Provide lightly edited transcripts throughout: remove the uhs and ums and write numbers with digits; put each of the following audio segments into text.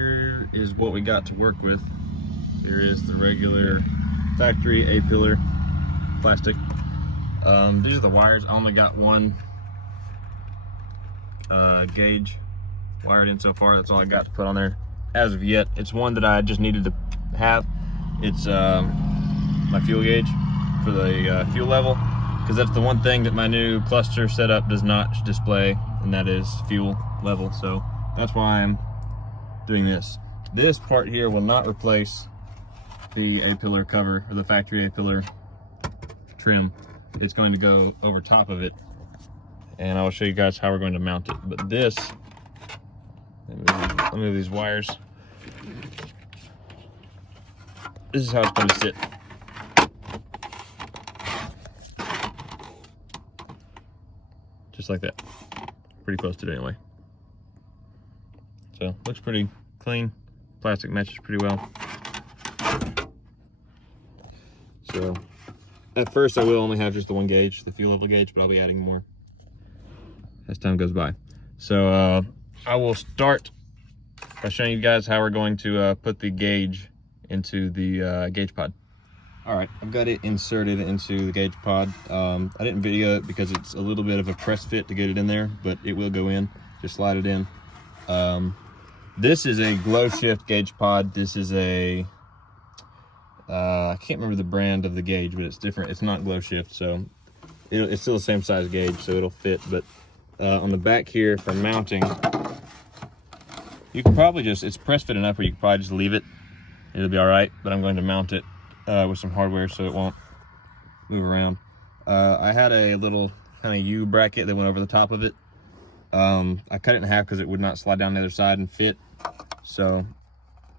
here is what we got to work with. Here is the regular factory A-pillar plastic. These are the wires. I only got one gauge wired in so far. That's all I got to put on there as of yet. It's one that I just needed to have. It's my fuel gauge for the fuel level, because that's the one thing that my new cluster setup does not display, and that is fuel level. So that's why I'm doing this. This part here will not replace the A-pillar cover or the factory A-pillar trim. It's going to go over top of it, and I will show you guys how we're going to mount it. But this, let me move these wires. This is how it's going to sit. Just like that. Pretty close to it anyway. So looks pretty clean. Plastic matches pretty well. So at first I will only have just the one gauge, the fuel level gauge, but I'll be adding more as time goes by. So I will start by showing you guys how we're going to put the gauge into the gauge pod. All right, I've got it inserted into the gauge pod. I didn't video it because it's a little bit of a press fit to get it in there, but it will go in. Just slide it in. This is a GlowShift gauge pod. This is a I can't remember the brand of the gauge, but it's different. It's not GlowShift, so it's still the same size gauge, so it'll fit. But on the back here for mounting, you can probably just, it's press fit enough where you can probably just leave it. It'll be all right, but I'm going to mount it with some hardware so it won't move around. I had a little kind of U bracket that went over the top of it. I cut it in half because it would not slide down the other side and fit. So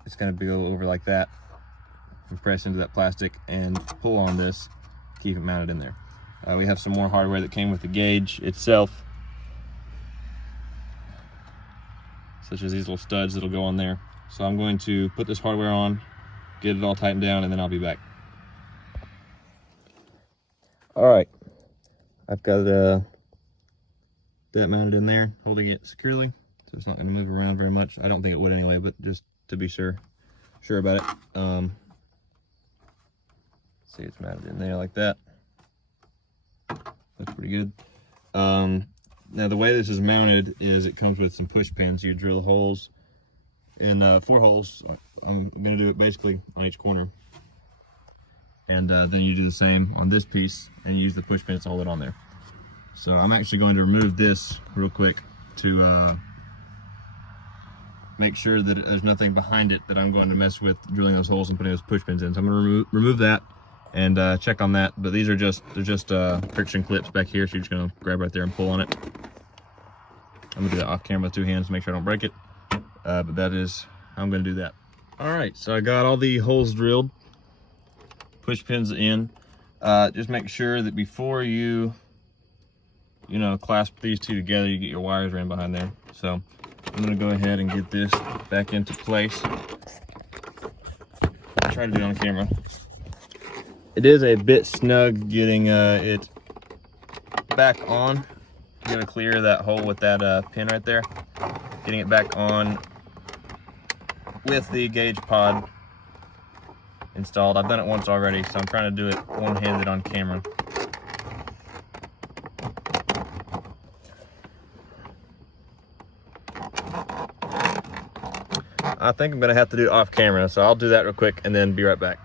it's going to go over like that and press into that plastic and pull on this, keep it mounted in there. We have some more hardware that came with the gauge itself, such as these little studs that'll go on there. So I'm going to put this hardware on, get it all tightened down, and then I'll be back. All right, I've got that mounted in there, holding it securely, so it's not going to move around very much. I don't think it would anyway, but just to be sure about it. See, it's mounted in there like that. That's pretty good. Now the way this is mounted is it comes with some push pins. You drill holes in 4 holes. I'm going to do it basically on each corner, and then you do the same on this piece and use the push pins to hold it on there. So I'm actually going to remove this real quick to make sure that there's nothing behind it that I'm going to mess with drilling those holes and putting those push pins in. So I'm going to remove that and check on that. But these are just friction clips back here, so you're just going to grab right there and pull on it. I'm going to do that off camera with 2 hands to make sure I don't break it. But that is how I'm going to do that. All right, so I got all the holes drilled, push pins in. Just make sure that before you clasp these 2 together, you get your wires ran behind there. So I'm going to go ahead and get this back into place. I'll try to do it on camera. It is a bit snug getting it back on. I'm going to clear that hole with that pin right there. Getting it back on with the gauge pod installed. I've done it once already, so I'm trying to do it one-handed on camera. I think I'm gonna have to do it off camera, so I'll do that real quick and then be right back.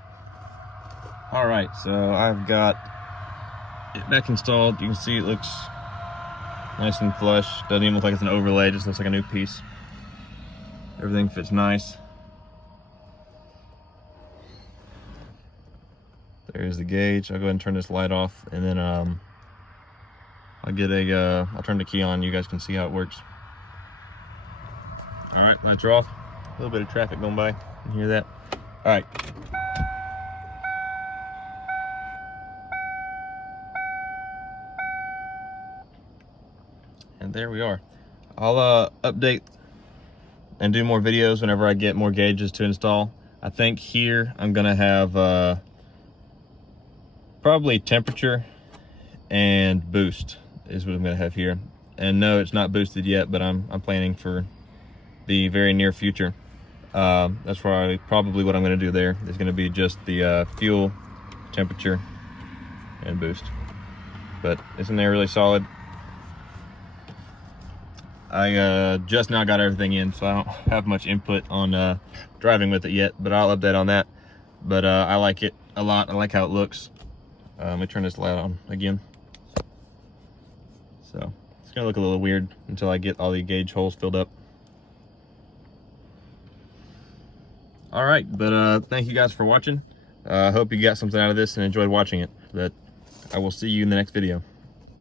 All right, so I've got it back installed. You can see it looks nice and flush. Doesn't even look like it's an overlay, it just looks like a new piece. Everything fits nice. There's the gauge. I'll go ahead and turn this light off, and then I'll turn the key on. You guys can see how it works. All right, lights are off. A little bit of traffic going by. You can hear that? All right. And there we are. I'll update and do more videos whenever I get more gauges to install. I think here I'm gonna have probably temperature and boost is what I'm gonna have here. And no, it's not boosted yet, but I'm planning for the very near future. That's probably what I'm going to do there is going to be just the fuel, temperature, and boost. But isn't there really solid? I just now got everything in, so I don't have much input on driving with it yet, but I'll update on that. But I like it a lot. I like how it looks. Let me turn this light on again. So it's gonna look a little weird until I get all the gauge holes filled up. All right, but thank you guys for watching. I hope you got something out of this and enjoyed watching it. But I will see you in the next video.